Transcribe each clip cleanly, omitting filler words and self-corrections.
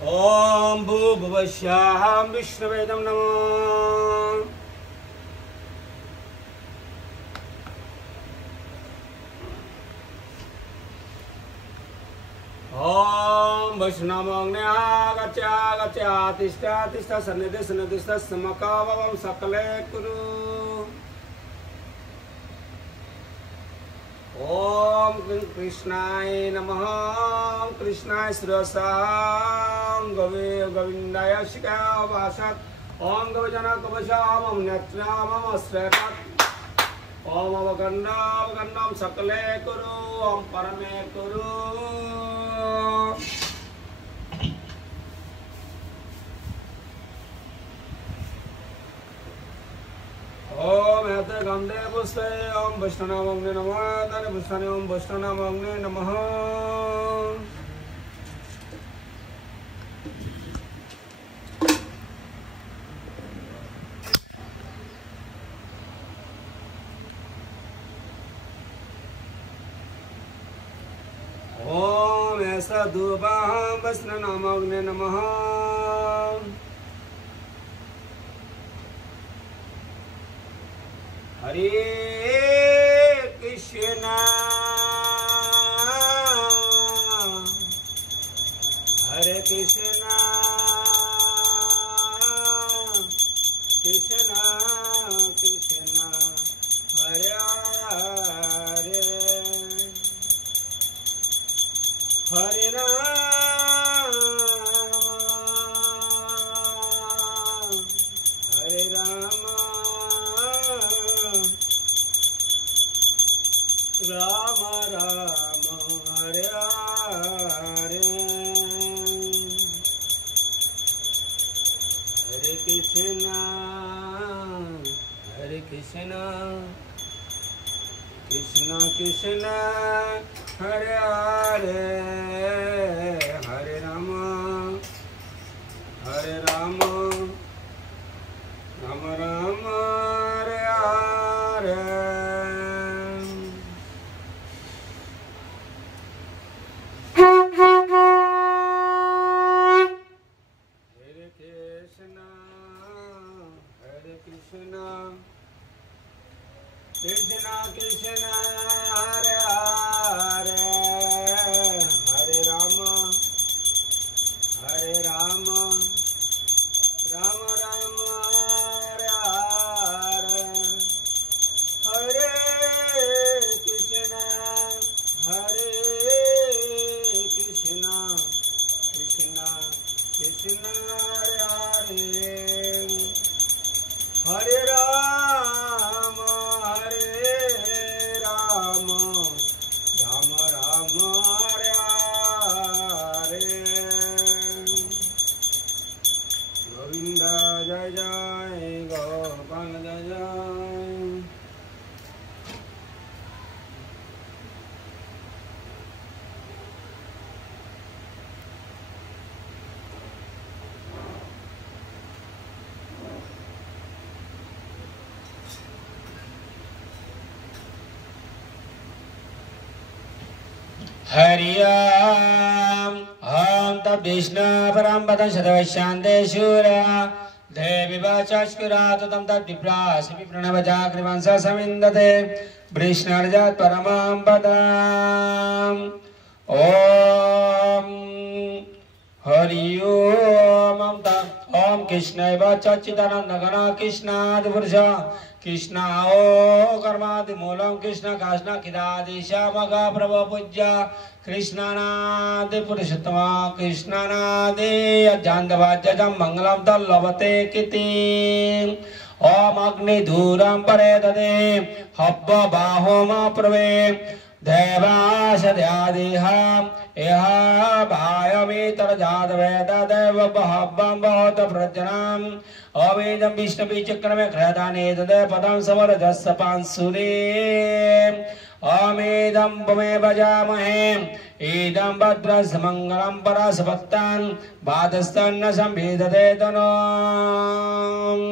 ॐ भूर्भुवस्यां विष्णुवेदं नमः। ॐ वैष्णवग्न्यागत्य तिष्ठ सन्निधिष्ठ समकावं सकले कुरु। ॐ कृष्णाय नमः। कृष्णाय शिरसां गोविन्दाय शिखावासत्। ॐ गौजनकवचामं नेत्रामं श्रेयः। ॐ अवगण्डं सकले कुरु। ॐ परमे कुरु। ओम एते गंधे पुष्पे ओम वैष्णवाग्ने नमः। तने पुष्पाणि ओम वैष्णवाग्ने नमः। ओम ऐसा धूपं वैष्णवाग्ने नमः। हरे कृष्णा हरे कृष्णा कृष्णा कृष्णा हरे हरे हरे राम हरे राम राम राम हरे हरे हरे कृष्णा कृष्णा कृष्णा हरे हरे हरे राम राम राम हरे हरे। कृष्णा कृष्णा हरे हरे हरे राम राम राम हरे हरे हरे कृष्णा कृष्णा कृष्णा हरे हरे राम राम हरे हरे। गोविंद जय जय गोपाल जय जय। हरि ओम तद्विष्णु परं पदं शतवैशान्ते शूरा देवी वाचस्कुरात् तं तद्विप्रासि प्रणवजाग्रिवंश समिन्दते वृष्णर्जात् परमां पदम्। ओम हरि ओम ओम कृष्णाय वाचिदानंद घन कृष्णादिपुरुष कृष्णाओ कर्मादि मूलम कृष्ण काष्ण किदादि श्यामक प्रभु पूज्य कृष्णानादि पुरुषोत्तम कृष्णानादि अजान्तवाद्यजं मंगलम तल्लभते किति। ओम अग्निधूरं परे ददे हव्य बाहोम प्रवे देवासद्यादिहं इह भायमेतरजातवेददेव बहवं बहुत प्रजनम्। अवेदं विष्णुविचक्रमे क्रदाने तदे पदं समरजस्य पांसुरे। अमेदं पुमे भजामहे इदं भद्रस्य मङ्गलं परासभक्तान् बाधस्तन्न संवेदते तनोम्।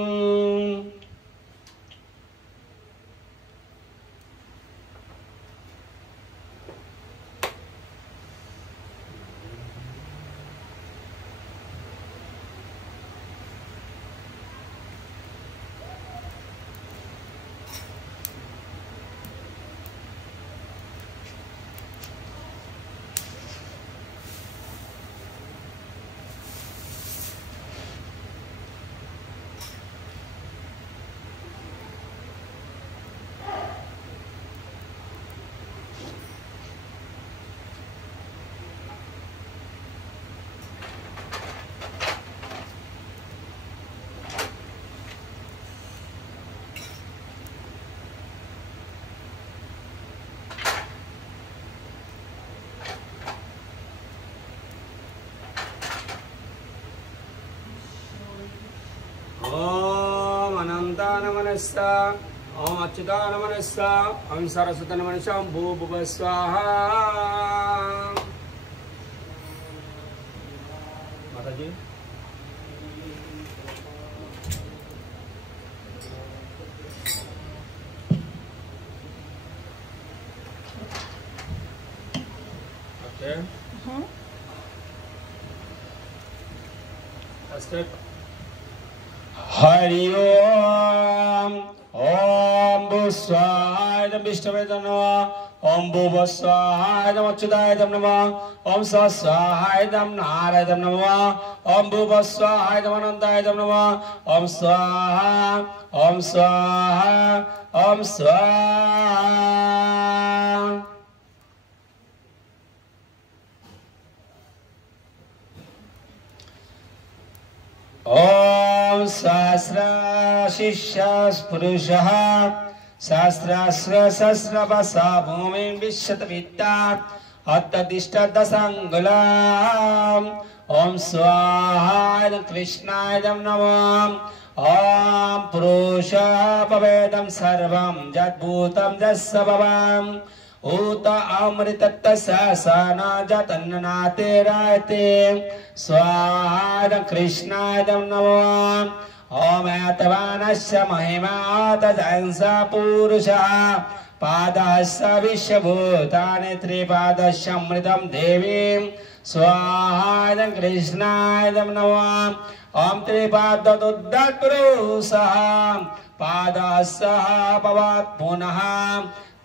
नमस्सा ओम अच्युतानमनस्सा ओम सरस्वतीनमनस्सा ओम भूभुवः स्वाहा माताजी हरि ओम ओम भूस्वाहाय विष्णवे नमः ओम भूवस्वाहाय अच्युताय नमः ओम स्वस्वाहाय नारायणाय नमः ओम भूवस्वाहाय अनंताय नमः ओम स्वाहा ओम स्वाहा ओम स्वाहा ओम सहस्राशीर्ष पुरुषः सहस्रास्र सहस्रवसा भूमिं विश्वतविद्या अत्ततिष्ठदशाङ्गुलाम् ओम स्वाहाय कृष्णाय नमः ओम पुरुषः पवेदं सर्वं यद्भूतं यस्य भवम् ऊत अमृतत्तसासन जतन्नाते रायते स्वाहा कृष्णाय नमः ओम एतवानस्य महिमा तजंसा पुरुषः पादस्य विश्वभूतानि त्रिपादस्य अमृतं देवीं स्वाहा कृष्णाय नमः ओम त्रिपादोद्दत्पुरुषः पादस्य भवात् पुनः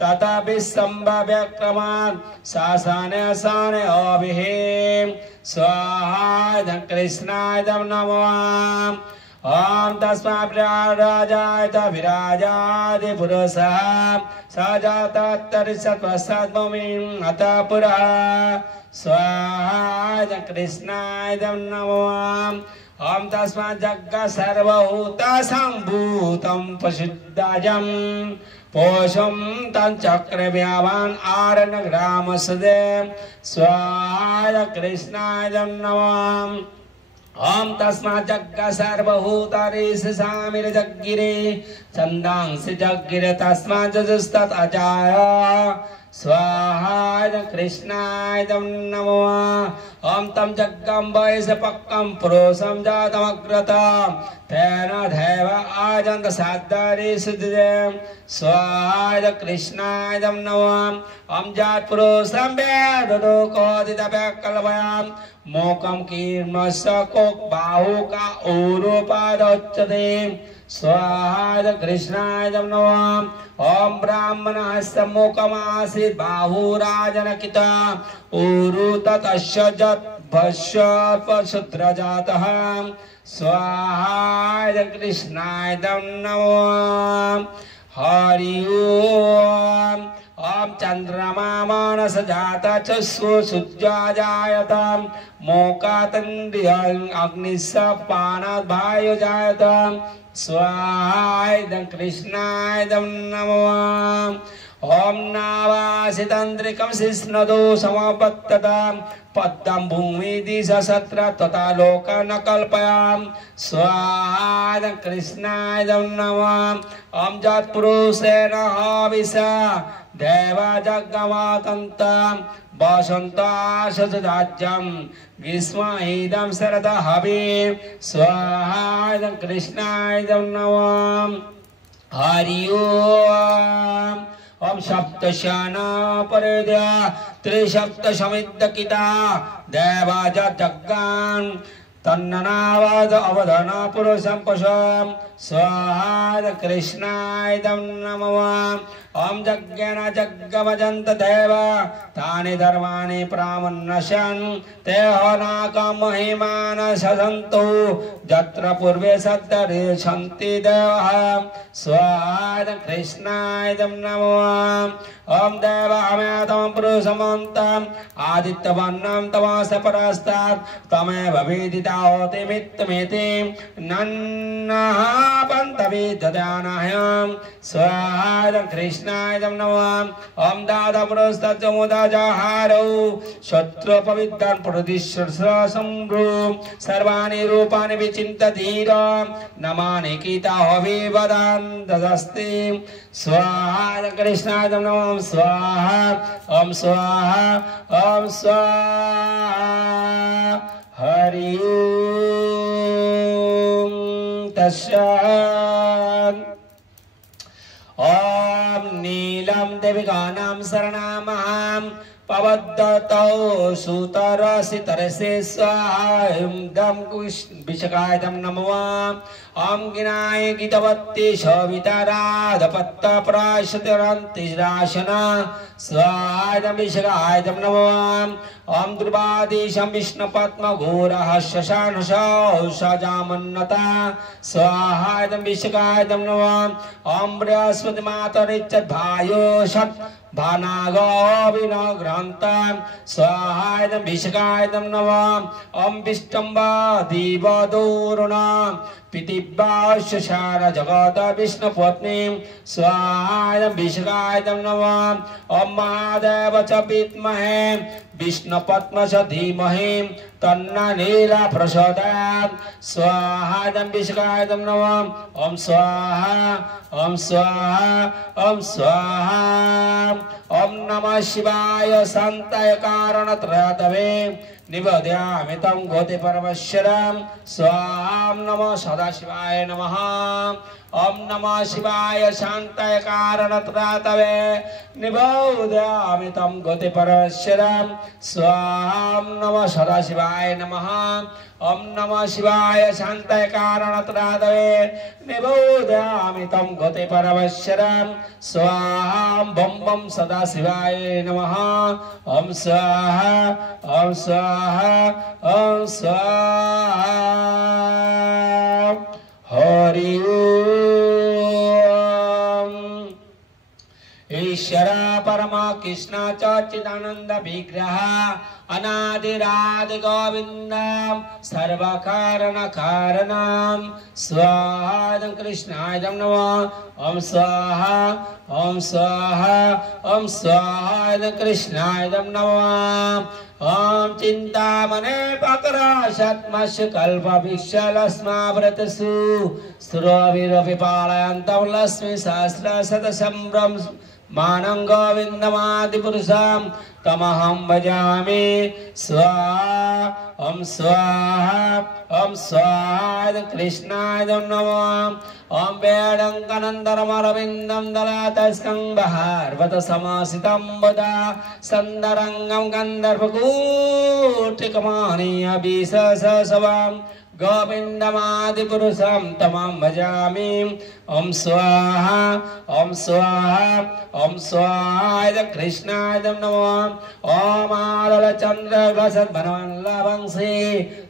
तथा विसंभव्यक्रमात् शासने शाने अभिः स्वाहा कृष्णाय नमः ओम तस्मात् राजाय विराजादिपुरुषः सजातत्तरिषत्पश्चाद्भूमिम् अतः पुरः स्वाहा कृष्णाय नमः ओम तस्मात् जगत् सर्वभूतसम्भूतं प्रसिद्धजम् पोषं तंचक्रव्यावान् आरण्यग्रामसदे स्वाहा कृष्णाय नमः ओम तस्मात् जगत् सर्वभूतानि सामिरजग्गिरे छन्दांसि जग्गिरे तस्मात् जजुस्तत् अजाय स्वाहा कृष्णाय नमः ओम तम जग्गं वैशपक्कं पुरुषं जातमग्रतं तेन देव आजन्त साद्दारि सिद्धे स्वाहा कृष्णाय नमः ओम जात पुरुषं वेदलोकोदितव्यकल्पयां मोकं कीर्मस्य कोक बाहु का ऊरुपादोच्यते स्वाहा कृष्णाय नमः ओम ब्राह्मणस्य मुखमासीत् बाहुराजनकिता ऊरु ततस्य जद्भस्य पशुद्रजातः स्वाहा कृष्णाय नमः हरि ओम ओम चंद्रमा मानस जाता चक्षु सुजायत मोकातंद्रियं अग्निस्य पानात् वायु जायत स्वाहा कृष्णाय नमः ओम नावासितंत्रिकं शिष्णदो समपत्ततां पद्मं भूमि दिशसत्र तथा लोक न कल्पयाम स्वाहा कृष्णाय नमः ओम जत्पुरुषेण हविषा देवा जग्गमातन्तं वसन्ताशुराज्यं ग्रीष्महिदं शरद हवि स्वाहा कृष्णाय नमः हरि ओम ओम सप्तशाना परिद्या त्रिसप्तशमिद्दकिता देवा जग्गान् तन्ननावाद अवधन पुरुषं पशुं स्वाहा कृष्णाय नमः ओम यज्ञेन जग्गमजन्त देवा तानि धर्माणि प्रामन्नशन् ते होनाकं महिमान सदन्तु यत्र पूर्वे सत्तरिषन्ति देवः स्वाहा कृष्णाय नमः ओम देवामयतमं पुरुषमन्तं आदित्यवर्णं तमस परस्तात् तमेव वेदिता होति मित्तमेति नन्नः पन्तविददानाय स्वाहा कृष्ण कृष्णाय नमः ओम दादा पुरस्तजमुदाजहारो शत्रु पवित्रान् प्रदिश्यसंभ्रू सर्वाणि रूपाणि विचिन्त्य धीर नमानि कीता हविवदान् ददस्ति स्वाहा कृष्णाय नमः स्वाहा ओम स्वाहा ओम स्वाहा हरि ओम तस्यात् ओम नीलम देविकानां शरणमहं पवद्दतौ सुतरसितरसे स्वाहां दम विशकाय नमः ओम गिनाय गीतवत्ति शोभितराधपत्त प्राशतिरन्तिराशना स्वाहा विशकाय नमः ओम दुर्वादिशं विष्णुपद्मघोरः शशानशौ सजामन्नता स्वाहा विशकाय नमः ओम बृहस्पति मातरिच्यद्भायो षट् भानागोविनग्रन्थं स्वाहा विशकाय नमः ओम विष्टम्बा दीवदूरुण पितिव्याशशार जगत विष्णुपत्नी स्वाहा विशकाय नमः ओम महादेव च विद्महे विष्णुपद्म च धीमहि तन्नो नीला प्रचोदयात् स्वाहा विशकाय नमः ओम स्वाहा ओम स्वाहा ओम स्वाहा ओम नमः शिवाय शान्ताय कारणत्रयतवे निवेदयामि तं गोते परमेश्वरं स्वाहा नमः सदाशिवाय नमः ओम नमः शिवाय शान्ताय कारणत्रयतवे निवेदयामि तं गोते परमेश्वरं स्वाहा नमः सदाशिवाय नमः ओम नमः शिवाय शान्ताय कारणत्रयतवे निवेदयामि तं गोते परमेश्वरं स्वाहा बम बम सदाशिवाय नमः ओम स्वाहा ओम स्वाहा ओम स्वाहा हरि ओम ईश्वर परमा कृष्ण चिदानंद विग्रह अनादिरादि गोविंदं सर्वकारण कारणं स्वाहा कृष्णाय नमः ओम स्वाहा ओम स्वाहा ओम स्वाहा कृष्णाय नमः ओम चिंतामणे पकराशत्मस्य कल्पविक्षलस्माव्रतसु सुरविरविपालयन्तं लक्ष्मी सहस्र शतसंभ्रम मानं गोविन्दमादिपुरुषं तमहं भजामि स्वाहा ओम स्वाहा कृष्णाय नमः ओम वेदङ्कनन्दरमरविन्दं दलातस्कं बहार्वत समासितं वदा सन्दरङ्गं गन्धर्वकूटिकमानीय विशससवां गोविन्दमादिपुरुषं तमं भजामि ओम स्वाहा ओम स्वाहा ओम स्वाहा कृष्णाय नमः ओम आलचन्द्रग्लसद्भनवल्लभंसि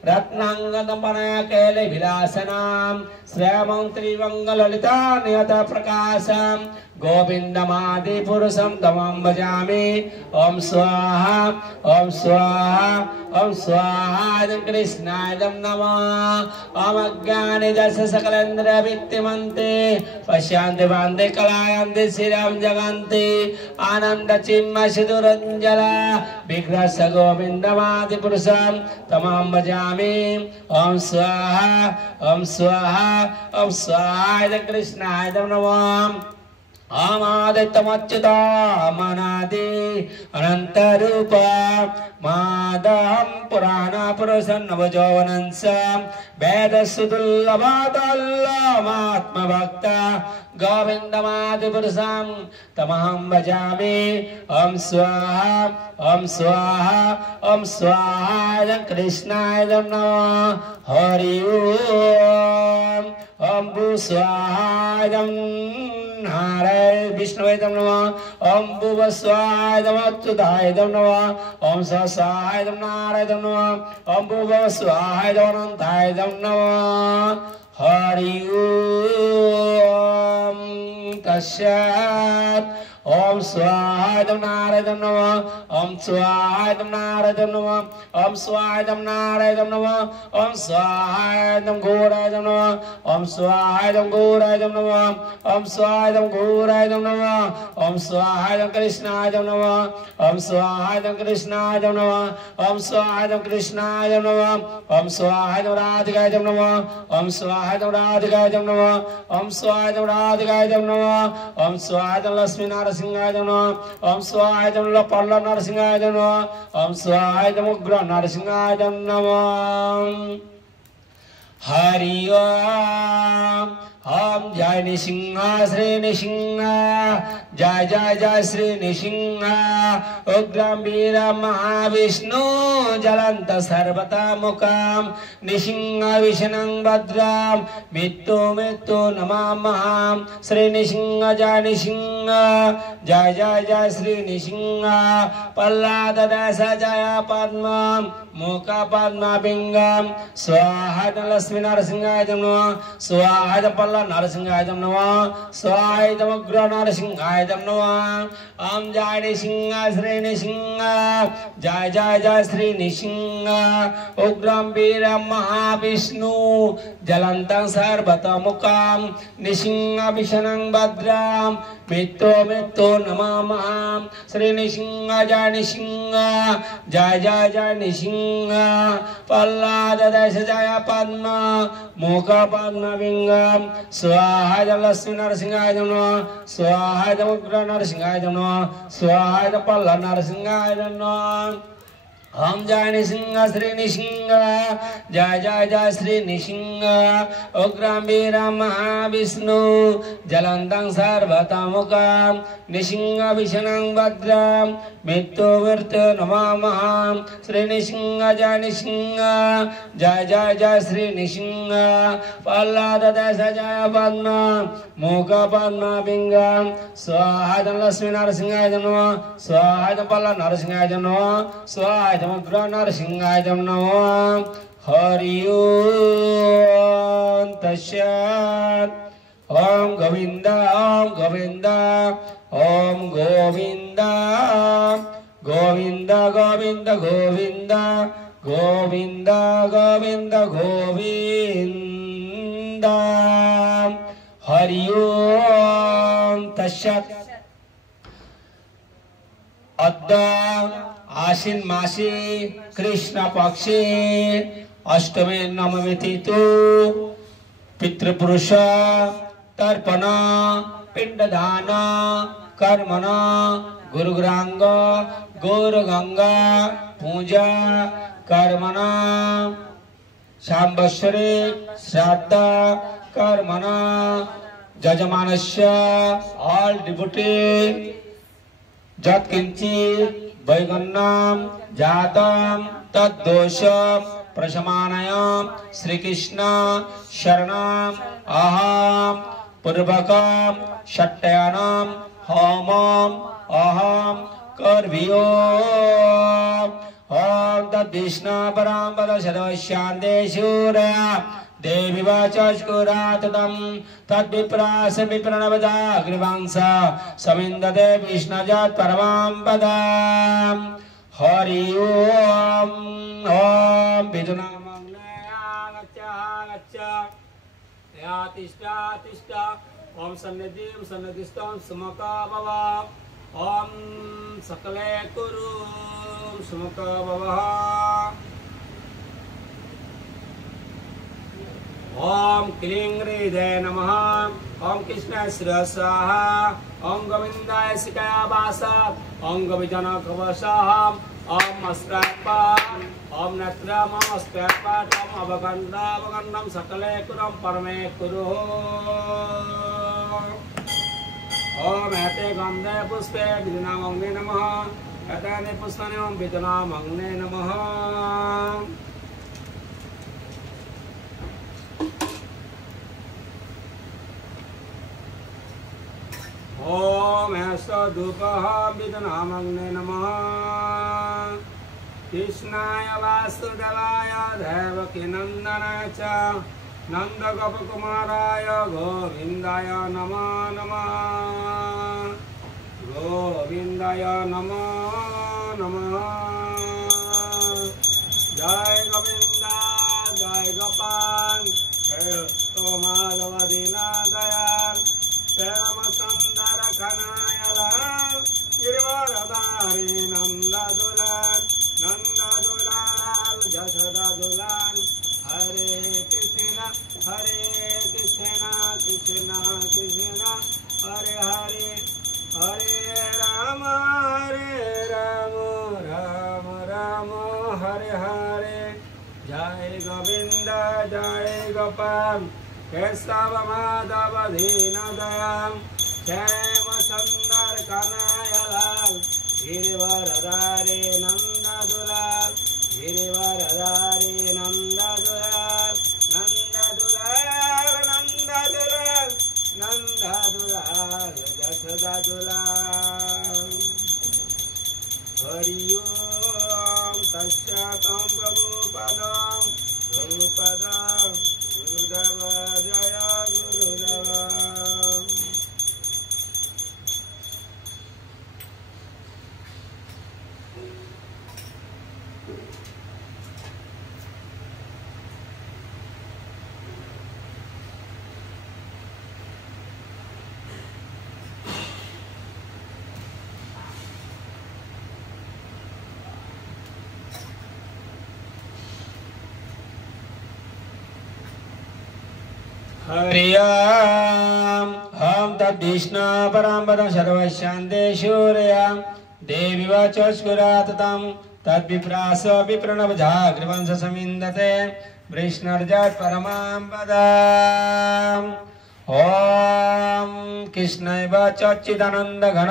रत्नाङ्गदपनकेले विलासनां श्यामं त्रिवङ्गललिता नियत प्रकाशं गोविन्दमादिपुरुषं तमं भजामि ओम स्वाहा ओम स्वाहा ओम स्वाहा कृष्णाय नमः ओम अज्ञानिदश सकलेन्द्रियवित्तिमन्ते पश्यन्ति बान्धे कलायन्ति शिरं जगन्ति आनन्द चिन्मयसिधुरञ्जला विग्रहस्य गोविन्दमादिपुरुषं तमं भजामि ओम स्वाहा ओम स्वाहा ओम स्वाहा कृष्णाय नमः आमादित्यमच्युतामनादि अनन्तरूप मादहं पुराणपुरुषं नवयौवनं स वेदसुदुर्लभदुर्लभमात्मभक्त गोविन्दमादिपुरुषं तमहं भजामि ओम स्वाहा ओम स्वाहा ओम स्वाहा कृष्णाय नमः हरि ओम ओम भू स्वाहा नारायण विष्णुवे नमः ओम भुव स्वाहाय नमः नमः ओम स्वाहाय नारायण नमः ओम भुव स्वाहाय अनंताय नमः हरि ओम तस्यात् Om Swahadam Naradam Nama Om Swahadam Naradam Nama Om Swahadam Naradam Nama Om Swahadam Goradam Nama Om Swahadam Goradam Nama Om Swahadam Goradam Nama Om Swahadam Krishnadam Nama Om Swahadam Krishnadam Nama Om Swahadam Krishnadam Nama Om Swahadam Radhikadam Nama Om Swahadam Radhikadam Nama Om Swahadam Radhikadam Nama Om Swahadam Lasmi Narasimhadam Nama Om Swahadam Lapalla Narasimhadam Nama Om Swahadam Ugra Narasimhadam Nama Hari Om Om Jai Nishinga Sri Nishinga Jai Jai Jai Sri Nishinga Ugram Veera Mahavishnu Jalanta Sarvata Mukam Nishinga Vishanang Bhadram Mittu Mittu Namamaham Sri Nishinga Jai Nishinga Jai Jai Jai Sri Nishinga Pallada Dasa Jaya Padma Mukha Padma Bingam Swahada Lasmi Narasimhayam Nama Swahada Palla Narasimhayam Nama Swahada Ugra Narasimhayam Nama Om Jai Nishinga Sri Nishinga Jai Jai Jai Sri Nishinga Ugram Veera Mahavishnu Jalantang Sarvata Mukam Nishinga Vishanang Bhadram Mittu Mittu Namamaham Sri Nishinga Jai Nishinga Jai Jai Jai Nishinga Pallada Dasa Jaya Padma Mukha Padma Bingam Swahada Lasmi Narasimhayam Nama Swahada Ugra Narasimhayam Nama Swahada Palla Narasimhayam Nama Om Jai Nishinga Sri Nishinga Jai Jai Jai Sri Nishinga Ugram Veera Mahavishnu Jalantang Sarvata Mukam Nishinga Vishanang Bhadram Mittu Mittu Namamaham Sri Nishinga Jai Nishinga Jai Jai Jai Sri Nishinga Pallada Dasa Jaya Padma Mukha Padma Bingam Swahada Lasmi Narasimhayam Nama Swahada Palla Narasimhayam Nama Swahada Ugra Narasimhayam Nama Hari Om Tashat Om Govinda Om Govinda Om Govinda Govinda Govinda Govinda Govinda Govinda Govinda Hari Om Tashat Adda आश्विन मासी कृष्ण पक्षे अष्टमी नवमी तिथि पितृपुरुष तर्पण पिंडदान कर्मण गुरुग्रांग गौरगंगा पूजा कर्मण सांवत्सरे श्राद्ध कर्मण जजमानस्य all devotee जत्किंचित् वैगन्नाम जातम तद्दोषम प्रशमानयम Shri Krishna शरणम अहम पूर्वकम षट्टयनम होमम अहम कर्भियो ओम तद्विष्णु परमपद सदस्यांदे सूर्या देवी वाचस्कुरातम तद्विप्रास विप्रणवदाग्निवंश समिन्दते विष्णुजात परमां पदम् हरि ओम ओम विदुनामग्नयागच्छ या तिष्ठा तिष्ठा ओम सन्निधिं सन्निधिस्थं सुमुखा भव ओम सकले कुरु सुमुखा भवः ओम क्लीं हृदय नमः ओम कृष्णाय शिरसाः ओम गोविंदाय शिखाया वासा ओम गोविजनकवशः ओम अस्त्रपा ओम नेत्रम अस्त्रपाट ओम अवगंधम सकले कुरम परमे कुरु ओम एते गंधे पुष्पे विदुनामग्ने नमः एतानि पुष्पाणि ओम विदुनामग्ने नमः ओम ऐसा धूपः विदुनामग्ने नमः कृष्णाय वासुदेवाय देवकी नंदनाय च नंदगोपकुमाराय गोविंदाय नमः नमः गोविंदाय नमो नमः। जय गोविंदा जय गोपाल तो माधव दीना दयाल श्याम सुंदर कनायलाल गिरिवरधारी नंद दुलाल जशोदा दुलाल। हरे कृष्ण कृष्ण हरे हरे हरे राम राम राम हरे हरे। जय गोविंद जय गोपाल केशव माधव दीन दयाल श्याम सुंदर कन्हैयालाल गिरिवरधारी नंद दुलाल गिरिवरधारी नंद दुलाल जशोदा दुलाल। हरि ओम तस्मात् प्रभुपदं गुरुदेव जय गुरुदेव। हरि ओम हम तद्विष्णु परं पदं सर्वशान्ते सूर्या देवी वाचस्कुराततं तद्विप्रास विप्रणवजाग्रवंश समिन्दते वृष्णर्जात् परमां पदम्। ओम कृष्णाय वाचिदानंद घन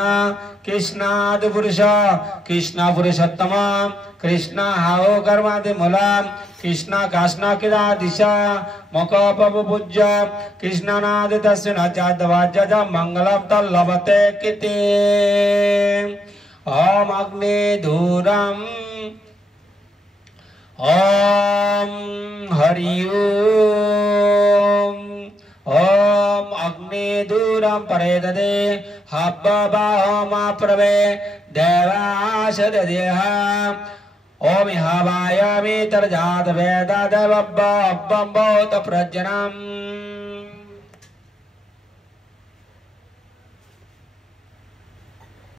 कृष्णादि पुरुष कृष्ण पुरुषोत्तम कृष्ण हाओ कर्मादि मूला कृष्ण काष्ण किदा दिशा मकपव पूज्य कृष्णनादि तस्य नचाद्वाज्य मंगलम तल्लभते किते। ओम अग्नि धूरम ओम हरि ओम अग्नि दूरम परेददे हब्बबाहमा प्रवे देवाश देह ओम हवायामि तरजात वेद देवब्बं बहुत प्रजनम।